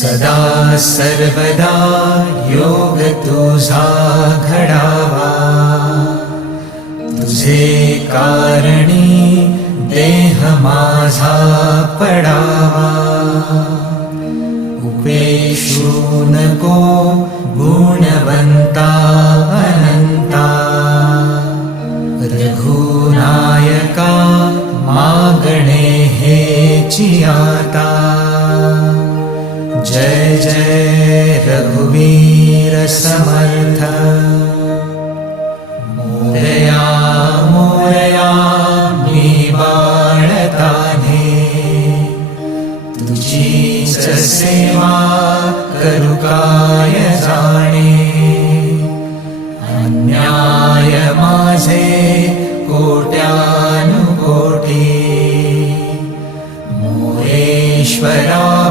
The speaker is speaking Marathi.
सदा सर्वदा योग तुझा घडावा, तुझे कारणी देह माझा पडावा. उपेशू नको गुणवंता अनंता, रघुनायका मागणे हेची आता. जय जय रघुवीर समर्थ. मोरया मोरया मी बाळताने, तुझीच सेवा करू काय जाणे. अन्याय माझे कोट्यानुकोटी, मोरेश्वरा